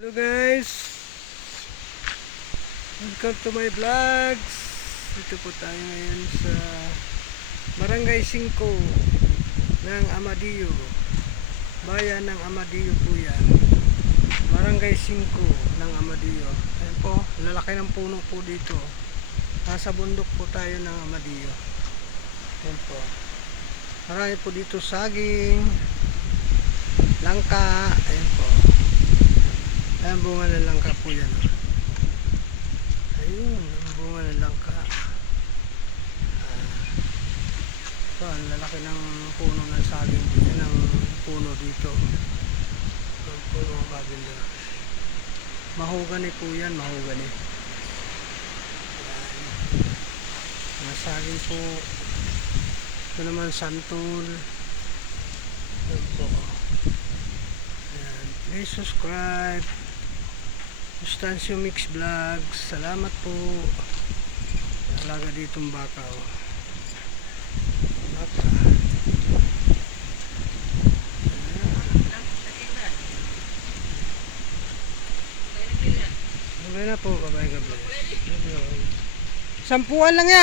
Hello guys, welcome to my vlogs. Dito po tayo ngayon sa Barangay 5 ng Amadillo, bayan ng Amadillo po yan. Barangay 5 ng Amadillo. Ayan po, lalaki ng puno po dito. Nasa bundok po tayo ng Amadillo. Ayan po, marami po dito saging, langka. Ayan po, ayan, bunga ng langka po yan. Ayun, ang bunga ng langka. Ito, ang lalaki ng puno ng saging. Yan ang puno dito. Ang puno ng bagin. Mahogani po yan, mahogani. Mga saging po. Ito naman santol. Ayan po. Ayan, please subscribe Sustancio Mix Vlogs. Salamat po. Alaga ditong baka. Baka. Babay na po. Babay ka. Sampuan lang yan.